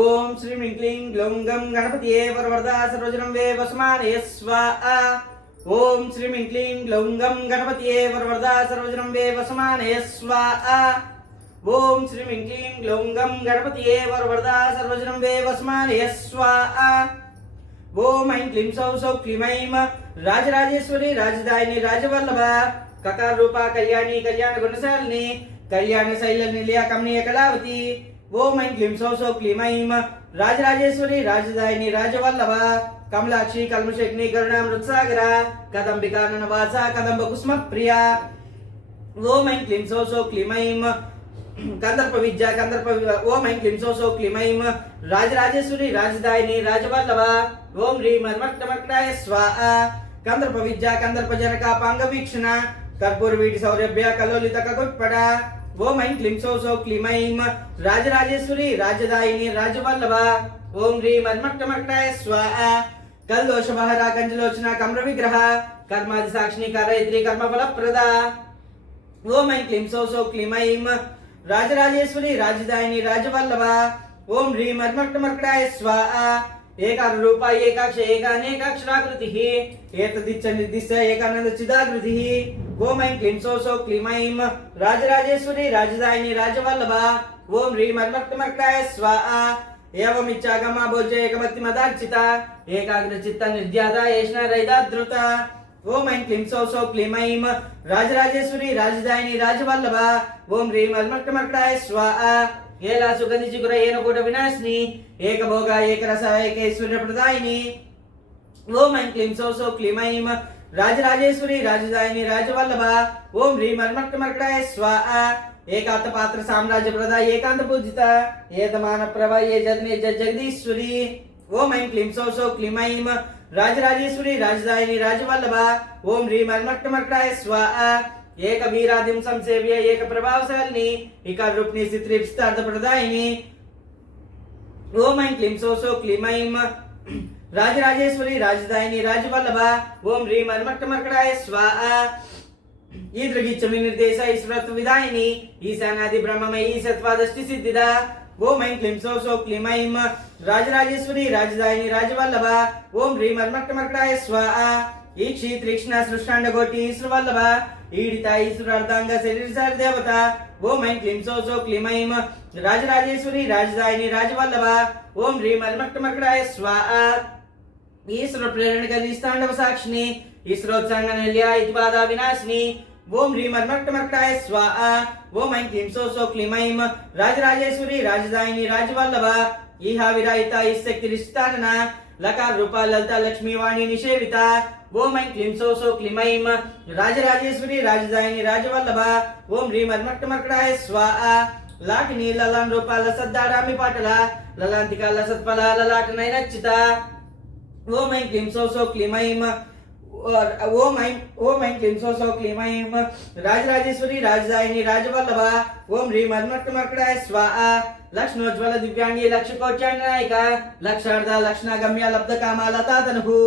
ఓం శ్రీం క్లీం గ్లౌం గం ఏ వరవరదా సర్వజనం వే వసమానయ. స్వాహ. ఓం శ్రీం క్లీం గ్లౌం గం ఏ వరవరదా సర్వజనం వే వసమానయ. స్వాహ. ఓం శ్రీం క్లీం గ్లౌం గం ఏ వరవరదా సర్వజనం వే వసమానయ. స్వాహ. ఓం ఐం క్లీం సౌ సౌ క్లీమైమ రాజరాజేశ్వరి రాజధాని రాజవల్లభ కకార రూప కళ్యాణి కళ్యాణ గుణశాలిని కళ్యాణ శైల నిలయ కమనీయ కళావతి ఓం ఐం క్లీం సౌ సౌ క్లీమైం రాజరాజేశ్వరి రాజదాయిని రాజవల్లభ కమలాక్షి కల్మశగ్ని కరుణామృత్సాగర కదంబికానన వాస కదంబ కుస్మ ప్రియ ఓం ఐం క్లీం సౌ సౌ క్లీమైం కందర్ప విద్య కందర్ప వి- ఓం ఐం క్లీం సౌ సౌ క్లీమైం రాజరాజేశ్వరి రాజదాయిని రాజవల్లభ. ఓం హ్రీం హనుమట్టమక్రాయ స్వాహ. కందర్ప విద్య కందర్ప జనక పాంగ వీక్షణ. కర్పూర వీటి సౌరభ్య కలోలిత కగుట్పడ ఓం ఐం క్లీం సౌ సౌ క్లీమైం రాజరాజేశ్వరి రాజదాయిని రాజవల్లభ. ఓం హ్రీం హనుమట్టమక్రాయ స్వాహ. కల్దోష మహర కంజలోచన కమ్ర విగ్రహ. కర్మాది సాక్షిని కరయిత్రి కర్మఫల ప్రద ఓం ఐం క్లీం సౌ సౌ క్లీం రాజరాజేశ్వరి రాజధాని రాజవల్లభ. ఓం హ్రీం హర్మట్టమర్కడాయ స్వాహ. ఏకార రూప ఏకాక్ష ఏకానేకాక్షరాకృతి. ఏతదిచ్చ నిర్దిష్ట ఏకానంద చిదాకృతి. ఓం ఐం క్లీం సౌ సౌ రాజరాజేశ్వరి రాజధాని రాజవల్లభ. ఓం హ్రీం హర్మట్టమర్కడాయ స్వాహ. ఏవమిచ్చాగమా భోజ ఏకమతి మదార్చిత. ఏకాగ్ర చిత్త నిర్ధ్యాత ఏషణ రైదాధృత ఓం ఐం క్లీం సౌ సౌ క్లీం ఐం రాజరాజేశ్వరి రాజధాని రాజవల్లభ. ఓం హ్రీం అల్మట్టమర్కడాయ స్వాహ. ఏలా సుగంధి చిగుర ఏనకూట వినాశిని. ఏకభోగ ఏకరస ఏకైశ్వర్య ప్రదాయిని. ఓం ఐం క్లీం సౌ సౌ క్లీం ఐం రాజరాజేశ్వరి రాజధాని రాజవల్లభ ఓం హ్రీం అల్మట్టమర్కడాయ స్వాహ ఏకాంత పాత్ర సామ్రాజ్య ప్రద ఏకాంత పూజిత ఏతమాన ప్రభ ఏ జగనే జగదీశ్వరి ఓం ఐం క్లీం సౌ సౌ క్లీం ఐం రాజరాజేశ్వరి రాజధాని రాజవల్లభ ఓం హ్రీం హనుమట్టమర్కడాయ స్వాహ ఏక వీరాదిం సంసేవ్య ఏక ప్రభావశాలిని ఇక రూప్ని స్థితిస్తార్థ ప్రదాయిని ఓం ఐం క్లీం సౌ సౌ క్లీం ఐం రాజరాజేశ్వరి రాజధాని రాజవల్లభ ఓం హ్రీం హనుమట్టమర్కడాయ స్వాహ. ఈదృగిచ్చమి నిర్దేశ ఈశ్వరత్వ విధాయిని ఈశానాది బ్రహ్మమై ఈశత్వాదష్టి సిద్ధిద. ఓం ఐం క్లీం సో సో క్లీం ఐం రాజరాజేశ్వరి రాజధాని రాజవల్లభ ఓం హ్రీం హనుమట్టమర్కడాయ స్వాహ. ఈక్షి త్రిక్షణ సృష్టాండ సృష్టాండకోటి ఈశ్వరవల్లభ ఈడిత ఈశ్వరార్థాంగ శరీర దేవత. ఓం ఐం క్లీం సో సో క్లీం ఐం రాజరాజేశ్వరి రాజధాని రాజవల్లభ ఓం హ్రీ మర్మట్ట మర్కడాయ స్వాహ. ఈశ్వర ప్రేరణ కలిగిస్తాండవ సాక్షిని. ఈశ్వరోత్సాంగ నిల్య ఇతిపాద వినాశిని. ఓం హ్రీం హర్మట్టమర్కటాయ స్వాహ. ఓం ఐం క్లీం సో సో క్లీం ఐం. రాజరాజేశ్వరి రాజధాని రాజవల్లభ. ఈహా విరాయిత ఈశక్తి రిష్టానన లకార రూప లలిత లక్ష్మీ నిషేవిత. ఓం ఐం క్లీం సో సో క్లీం ఐం. రాజరాజేశ్వరి రాజధాని రాజవల్లభ. ఓం హ్రీం హర్మట్టమర్కటాయ స్వాహ. లాకిని లలాన్ రూపాల సద్దారామి పాటల. లలాంతిక లసత్ఫల లలాట నైనచ్చిత ఓం ఐం క్లీం సో సో క్లీం ఐం ఓం ఐం ఓం ఐం క్లీం సో సో క్లీం రాజరాజేశ్వరి రాజధాని రాజవల్లభ ఓం హ్రీం హనుమట్టమర్కడాయ స్వాహ లక్ష్మోజ్వల దివ్యాంగి లక్ష కోట్యాంగ నాయక లక్షార్థ లక్షణ గమ్య లబ్ధ కామ లతాతనుహు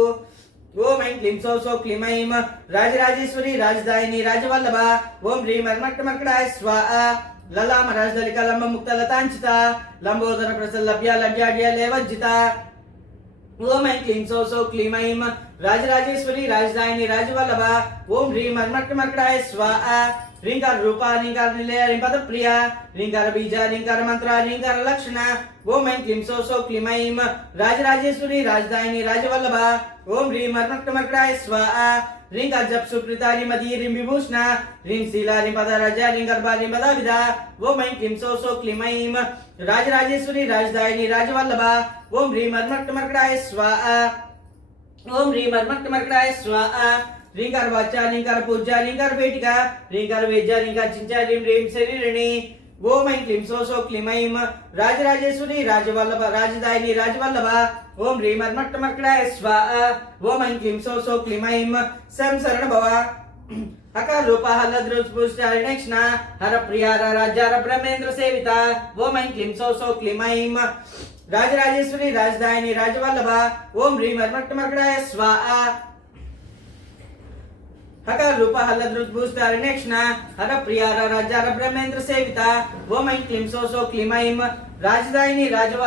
ఓం ఐం క్లీం సో సో క్లీం రాజరాజేశ్వరి రాజధాని రాజవల్లభ ఓం హ్రీం హనుమట్టమర్కడాయ స్వాహ లలామ రాజదలిక లంబ ముక్త లతాంచిత లంబోదర ప్రసల్లభ్య లభ్యాడ్య లేవజ్జిత ఓం ఐం క్లీం సో సో క్లీం ఐం రాజరాజేశ్వరి రాజధాని రాజవల్లభ ఓం హ్రీం హనుమట్టమర్కడాయ స్వాహ రింగార రూప రింగార నిలయ రింపద ప్రియ రింగార బీజ రింగార మంత్ర రింగార లక్షణ ఓం ఐం క్లీం సో సో క్లీం ఐం రాజరాజేశ్వరి రాజధాని రాజవల్లభ ఓం హ్రీం హనుమట్టమర్కడాయ స్వాహ రింగార జప్ సుప్రీత రిమది రిం విభూషణ రిం శీల రింపద రజ రింగర్భ రింపద విద ఓం ఐం క్లీం సో సో క్లీం ఐం రాజరాజేశ్వరి రాజధాని రాజవల్లభ ఓం హ్రీం హనుమట్టమర్కడాయ స్వాహ ఓం హ్రీం హనుమట్టమర్కడాయ స్వాహ రింగార వాచ రింగార పూజ రింగార పేటిక రింగార వేజ రింగార చించ రిం రీం శరీరిణి ఓం క్లిం క్లీం సో సో క్లీం రాజరాజేశ్వరి రాజవల్లభ రాజధాని రాజవల్లభ. ఓం హ్రీం హనుమట్టమర్కడాయ స్వాహ ఓం ఐం క్లిం సో సో క్లీం సం శరణ భవ. అకార రూప హలద్రుష్ణ హర ప్రియార రాజార బ్రహ్మేంద్ర సేవిత. ఓం ఐం క్లీం సో సో క్లీం రాజరాజేశ్వరి రాజధాని రాజవల్లభ. ఓం హ్రీం హనుమట్టమర్కడాయ స్వాహ హకార రూప హల్లదృద్భూస్తారణేక్షణ హర ప్రియార రాజార బ్రహ్మేంద్ర సేవిత ఓం ఐం క్లీం సో సో క్లీం ఐం రాజధాని రాజవ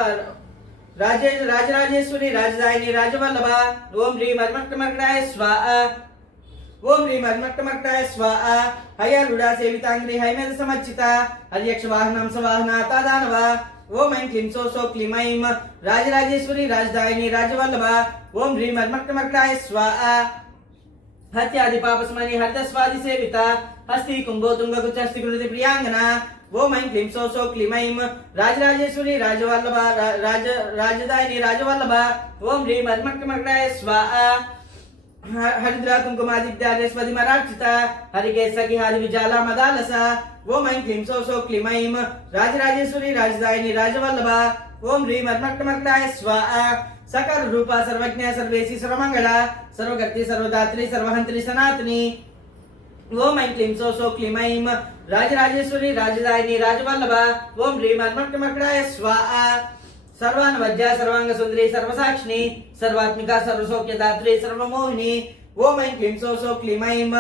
రాజే రాజరాజేశ్వరి రాజధాని రాజవల్లభ ఓం హ్రీం హరిమట్టమర్గడాయ స్వాహ. ఓం హ్రీం హరిమట్టమర్గడాయ స్వాహ. హయారుడా సేవితాంగ్రి హైమేద సమర్చిత హర్యక్ష వాహనం సవాహన తాదానవ. ఓం ఐం క్లీం సో సో క్లీం ఐం రాజరాజేశ్వరి రాజధాని రాజవల్లభ ఓం హ్రీం హరిమట్టమర్గడాయ స్వాహ. హత్యాది పాపస్మని హర్దస్వాది సేవిత హస్తి కుంభో తుంగ కుచస్తి కృతి ప్రియాంగన ఓం ఐం క్లీం సో సో క్లీం ఐం రాజరాజేశ్వరి రాజవల్లభ రా- రాజ రాజధాని రాజవల్లభ ఓం హ్రీం హరిమట్టమర్గడాయ స్వాహ హ- హరిద్ర కుంకుమాదిత్యాదేశ్వది మరార్చిత హరికే సఖి హరి విజాల మదాలస ఓం ఐం క్లీం సో సో క్లీం ఐం రాజరాజేశ్వరి రాజధాని రాజవల్లభ ఓం హ్రీం హరిమట్టమర్గడాయ స్వాహ సకల రూప సర్వజ్ఞ సర్వేసి సర్వమంగళ సర్వగతి సర్వదాత్రి సర్వహంత్రి సనాతని ఓం ఐం క్లీం సో సో క్లీం ఐం రాజరాజేశ్వరి రాజధాని రాజవల్లభ ఓం హ్రీం హరిమట్టమర్గడాయ స్వాహ సర్వాన్ వజ్య సర్వాంగ సుందరి సర్వసాక్షిణి సర్వాత్మిక సర్వసౌఖ్యదాత్రి సర్వమోహిని ఓం ఐం క్లీం సో సో క్లీం ఐం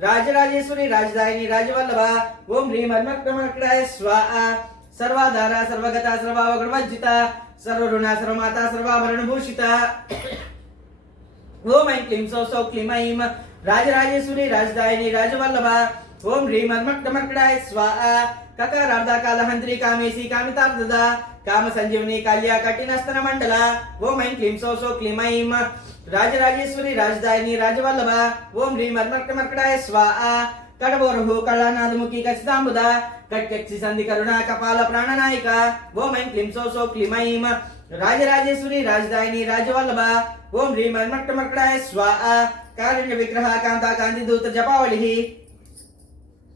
రాజరాజేశ్వరి రాజధాని రాజవల్లభ సర్వాధార సర్వగత సర్వావగణవర్జిత సర్వరుణ సర్వమాత సర్వాభరణ భూషిత ఓం ఐం క్లీం సో సో క్లీం ఐం రాజరాజేశ్వరి రాజధాని రాజవల్లభ. ఓం హ్రీం హన్మక్కడమక్కడాయ స్వాహ. కకారార్ధ కాలహంత్రి కామేసి కామితార్థద. కామ సంజీవని కాళ్య కఠినస్తన మండల. ఓం ఐం క్లీం సో సో క్లీం ఐం రాజరాజేశ్వరి రాజధాని రాజవల్లభ. ఓం హ్రీం హన్మక్కడమక్కడాయ స్వాహ. కడబోరహు కళానాథముఖి ఖచ్చితాంబుద కట్టెక్సి సంధి కరుణ కపాల ప్రాణనాయిక ఓం ఐం క్లీం సో సో క్లీం ఐం రాజరాజేశ్వరి రాజధాని రాజవల్లభ ఓం హ్రీం హన్మట్టమక్కడాయ స్వాహ. కారుణ్య విగ్రహ కాంతా కాంతి దూత జపావళి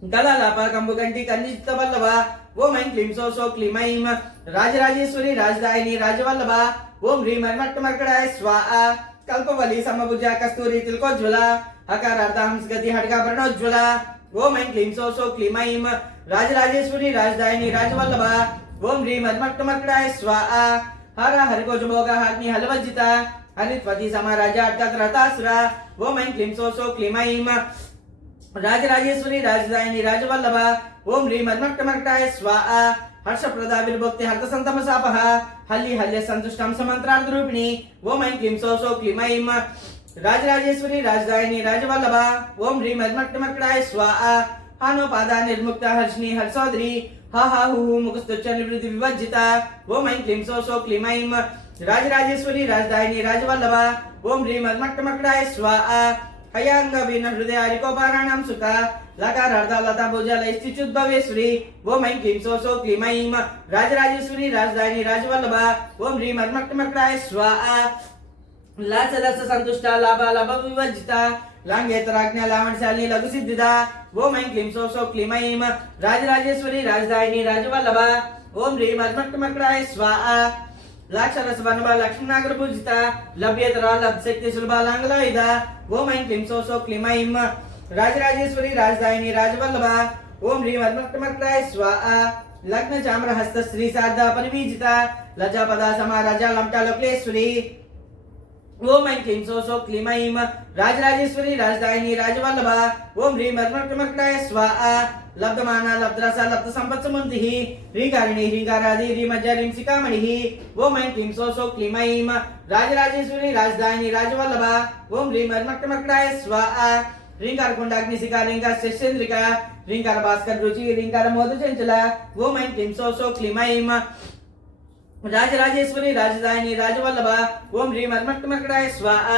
గలాలాప కంబు గంటి కన్నిత వల్లభ ఓం ఐం క్లీం సో సో క్లీం ఐం రాజరాజేశ్వరి రాజధాని రాజవల్లభ ఓం హ్రీం హన్మట్టమక్కడాయ స్వాహ. కల్పవలి సమభుజ కస్తూరి తిలకోజ్వల హకారార్థ హంసగతి హడ్గాభరణోజ్వల ఓం ఐం క్లీం సో సో క్లీం ఐం. రాజరాజేశ్వరి రాజధాని రాజవల్లభ. ఓం హ్రీం హన్మట్టమక్కడాయ స్వాహ. హర హరికోజభోగ అగ్ని హలవజ్జిత. హరిత్వతి సమారాజ అడ్గత్రతాసుర ఓం ఐం క్లీం సో సో క్లీం ఐం. రాజరాజేశ్వరి రాజధాని రాజవల్లభ. ఓం హ్రీం హన్మట్టమర్కాయ స్వాహ. హర్షప్రద విర్భక్తి హర్త సంతమ సాపహ హల్లి హల్య సంతుష్టం సమంత్రార్థ రూపిణి ఓం ఐం క్లీం సో సో క్లీం ఐం. రాజరాజేశ్వరి రాజధాని రాజవల్లభ ఓం హ్రీం హన్మట్టమర్కాయ స్వాహ హానో పాద నిర్ముక్త హర్షిణి హర్షోదరి హా హా హు హు ముఖస్తుచ్చ నివృత్తి వివర్జిత ఓం ఐం క్లీం సో సో క్లీం ఐం రాజరాజేశ్వరి రాజధాని రాజవల్లభ ఓం హ్రీం హన్మట్టమర్కాయ స్వాహ హయాంగ వీణ హృదయ హరికోపారాణం సుఖ లకారార్థ లతా భుజాల స్థిత్యుద్భవేశ్వరి ఓం ఐం క్లీం సో సో క్లీం ఐం రాజరాజేశ్వరి రాజధాని రాజవల్లభ ఓం హ్రీం హన్మట్టమర్కాయ స్వాహ లాసదస్ස సంతుష్ట లాభ లభ వివర్జిత లాంగేతరాజ్ఞ లావణశాలి లఘు సిద్ధిద. ఓం ఐం క్లీం సో సో క్లీం ఐం. రాజరాజేశ్వరి రాజధాని రాజవల్లభ. ఓం హ్రీం హన్మట్టమర్కాయ స్వాహ. లాక్షరస వనబ లక్ష్మీనాగర పూజిత. లభ్యతర లబ్శక్తి సులభ లాంగలాయుధ. ఓం ఐం క్లీం సో సో క్లీం ఐం. రాజరాజేశ్వరి రాజధాని రాజవల్లభ. ఓం హ్రీం హన్మట్టమర్కాయ స్వాహ. లగ్న చామ్రహస్త శ్రీ శారదా పరివీజిత. లజాపద సమారాజ లంట లోక్లేశ్వరి ఓం ఐం క్లీం సో సో క్లీమ ఐం రాజరాజేశ్వరి రాజధాని రాజవల్లభ. ఓం హ్రీం మర్మర్కమర్కటాయ స్వాహ. లబ్ధమాన లబ్ధరస లబ్ధ సంపత్సముంతి హ్రీంకారిణి హ్రీంకారాది హ్రీమజ్జ హ్రీం శిఖామణి ఓం ఐం క్లీం సో సో క్లీమ ఐం రాజరాజేశ్వరి రాజధాని రాజవల్లభ. ఓం హ్రీం మర్మర్కమర్కటాయ స్వాహ. రీంకార కుండాగ్ని శిఖ రీంకార శశేంద్రిక రీంకార భాస్కర్ రుచి రీంకార మోదు చంచల. ఓం ఐం క్లీం సో సో క్లీమ ఐం రాజరాజేశ్వరి రాజధాని రాజవల్లభ ఓం హ్రీం హన్మట్టమర్కడాయ స్వాహ.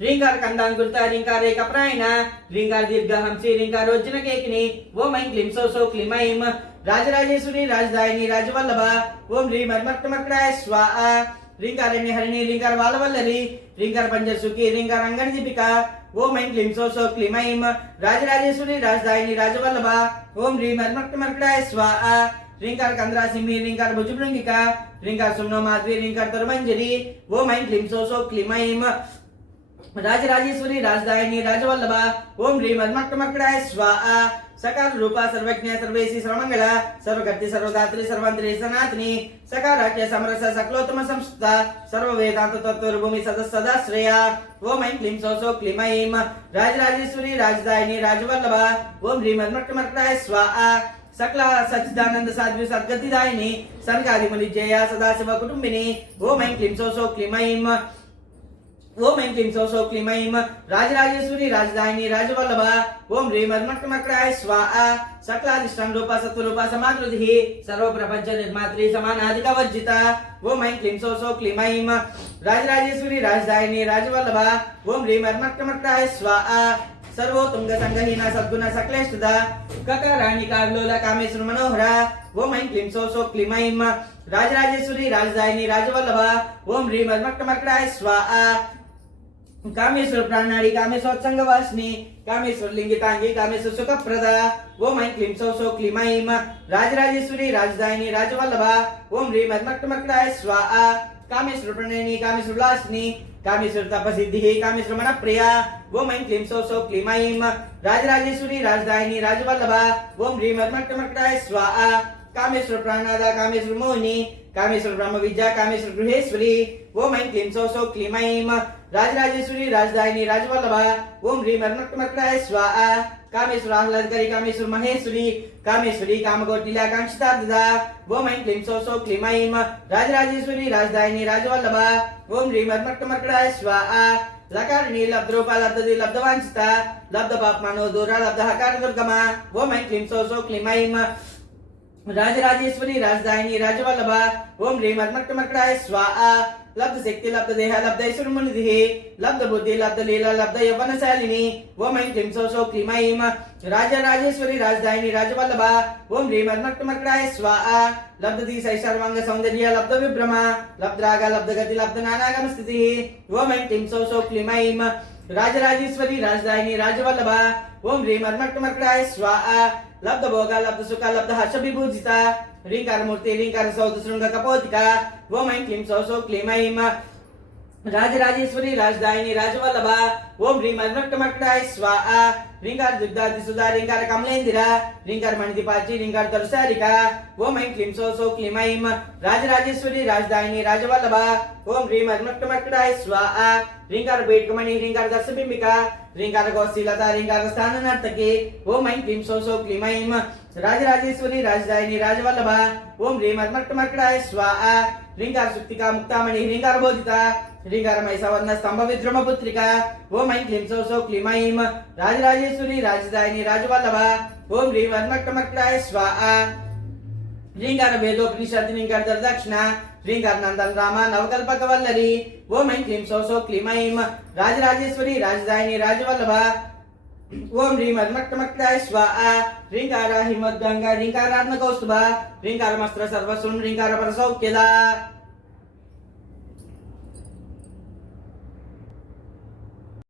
రీంగార కందాంకుర్త రీంకార ఏకప్రాయణ రీంగార దీర్ఘ హంసి రీంకార రోజ్జన కేకిని ఓం ఐం క్లీం సో సో క్లీం ఐం. రాజరాజేశ్వరి రాజధాని రాజవల్లభ ఓం హ్రీం హన్మట్టమర్కడాయ స్వాహ. రీంకారణ్య హరిణి రీంకార వాలవల్లరి రీంకార పంజర్సుకి రీంకార అంగణ దీపిక ఓం ఐం క్లీం సో సో క్లీం ఐం రాజరాజేశ్వరి రాజధాని రాజవల్లభ ఓం హ్రీం హన్మట్టమర్కడాయ స్వాహ రీంకార కంద్రాసింహి రీంకార భుజభృంగిక రీంకార సుమ్నో మాధ్వి రీంకార తరుమంజరి ఓం ఐం క్లీం సో సో క్లీం ఐం రాజరాజేశ్వరి రాజధాని రాజవల్లభ ఓం హ్రీం హన్మట్టమర్కడాయ స్వాహ సకాల రూప సర్వజ్ఞ సర్వేసి సర్వమంగళ సర్వకర్తి సర్వదాత్రి సర్వంత్రి సనాతని సకారాఖ్య సమరస సకలోత్తమ సంస్థ సర్వ వేదాంత తత్వ సదస్ సదాశ్రయ. ఓం ఐం క్లీం సో సో క్లీం ఐం రాజరాజేశ్వరి రాజధాని రాజవల్లభ. ఓం హ్రీం హన్మట్టమర్కడాయ స్వాహ. సకల సచ్చిదానంద సాధ్వి సద్గతిదాయిని సనకాదిముని జయ సదాశివ కుటుంబిని. ఓం ఐం క్లీం సో సో క్లీం ఐం ఓం ఐం క్లీం సో సో క్లీం ఐం రాజరాజేశ్వరి రాజధాని రాజవల్లభ. ఓం హ్రీం మర్మట్మక్రాయ స్వాహ. సకలాదిష్టం రూప సత్వరూప సమాకృతి. సర్వ ప్రపంచ నిర్మాత్రి సమానాధిక వర్జిత. ఓం ఐం క్లీం సో సో క్లీం ఐం రాజరాజేశ్వరి రాజధాని రాజవల్లభ. ఓం హ్రీం మర్మట్మక్రాయ స్వాహ. సర్వోతుంగ సంగహీన సద్గుణ సకలేష్టద కకరాణి కావ్లోల కామేశ్వర మనోహర. ఓం ఐం క్లీం సో సో క్లీం ఐం రాజరాజేశ్వరి రాజధాని రాజవల్లభ. ఓం హ్రీం హర్మట్టమక్రాయ స్వాహ. కామేశ్వర ప్రాణాడి కామేశ్వర వాసిని కామేశ్వర లింగితాంగి కామేశ్వర సుఖప్రద ఓం ఐం క్లీం సౌ సౌ క్లీం ఐం రాజరాజేశ్వరి రాజధాని రాజవల్లభ ఓం హ్రీం మక్టమక్డాయ స్వాహ కామేశ్వర ప్రణయని కామేశ్వర విలాసిని కామేశ్వర తపసిద్ధి కామేశ్వర మన ప్రియ ఓం ఐం క్లీం సౌ సౌ క్లీం ఐం రాజరాజేశ్వరి రాజధాని రాజవల్లభ ఓం హ్రీం మక్టమక్డాయ స్వాహ కామేశ్వర ప్రాణాద కామేశ్వర మోహిని కామేశ్వర బ్రహ్మ విద్య కామేశ్వర గృహేశ్వరి ఓం ఐం క్లీం సౌ సౌ క్లీం ఐం రాజరాజేశ్వరి రాజధాని రాజవల్లభ ఓం హ్రీం హర్మక్టమక్డాయ స్వాహ కామేశ్వర ఆహ్లాదకరి కామేశ్వర మహేశ్వరి కామేశ్వరి కామకోటిల కాంక్షితార్థద ఓం ఐం క్లీం సౌ సౌ క్లీం ఐం రాజరాజేశ్వరి రాజధాని రాజవల్లభ ఓం హ్రీం హర్మక్టమక్డాయ స్వాహ లకారిణి లబ్ధరూప లబ్ధది లబ్ధవాంఛిత లబ్ధ పాప్మానో దూర లబ్ధ హకార దుర్గమ ఓం ఐం క్లీం సౌ సౌ క్లీం ఐం రాజరాజేశ్వరి రాజధాని రాజవల్లభ ఓం హ్రీం హర్మక్టమక్డాయ స్వాహ లబ్ధ శక్తి లబ్ధ దేహ లబ్ధ ఐశ్వర్యమునిధి లబ్ధ బుద్ధి లబ్ధ లీల లబ్ధ యవనశాలిని ఓం ఐం క్లీం సో సో క్లీం ఐం. రాజరాజేశ్వరి రాజధాని రాజవల్లభ. ఓం హ్రీం హర్మక్టమక్డాయ స్వాహ. లబ్ధ దీసై సర్వాంగ సౌందర్య లబ్ధ విభ్రమ. లబ్ధరాగ లబ్ధ గతి లబ్ధ నానాగమ స్థితి. ఓం ఐం క్లీం సో సో క్లీం ఐం. రాజరాజేశ్వరి రాజధాని రాజవల్లభ ఓం హ్రీం హర్మక్టమక్డాయ స్వాహ లబ్ధ భోగ లబ్ధ సుఖ లబ్ధ హర్ష విభూజిత రీంకార మూర్తి రీంకార సౌద శృంగ కపోతిక ఓం ఐం క్లీం సౌ సౌ క్లీం ఐం రాజరాజేశ్వరి రాజధాని రాజవల్లభ ఓం హ్రీం హర్మక్టమక్డాయ స్వాహ. రింగార దుగ్ధాది సుధా రింగార కమలేందిర రింగార మణిదిపాచి రింగార తరుసారిక. ఓం ఐం క్లీం సో సో క్లీం ఐం. రాజరాజేశ్వరి రాజధాని రాజవల్లభ ఓం హ్రీం హర్మక్టమక్డాయ స్వాహ. రింగార బేట్కమణి రింగార దర్శబింబిక రింగార గోశీలత రింగార స్థాన నర్తకి ఓం ఐం క్లీం సో సో క్లీం ఐం. రాజరాజేశ్వరి రాజధాని రాజవల్లభ ఓం హ్రీం హర్మక్టమక్డాయ స్వాహ. రింగార సుక్తిక ముక్తామణి రింగార బోధిత. శ్రీకార మైసవర్ణ స్తంభ విద్రుమ పుత్రిక. ఓం ఐం క్లీం సో సౌ క్లీం ఐం. రాజరాజేశ్వరి రాజధాని రాజవల్లభ. ఓం హ్రీం హర్మక్టమక్డాయ స్వాహ. శ్రీంగార వేదోపనిషత్ లింగార దర్దక్షిణ. శ్రీంగార నందన రామ నవకల్పక వల్లరి. ఓం ఐం క్లీం సో సౌ క్లీం ఐం. రాజరాజేశ్వరి రాజధాని రాజవల్లభ. ఓం హ్రీం హర్మక్టమక్డాయ స్వాహ. శ్రీంగార హిమద్గంగ శ్రీంకారాత్మ కౌస్తుభ శ్రీంకార మస్త్ర సర్వస్వం శ్రీంకార పరసౌఖ్యద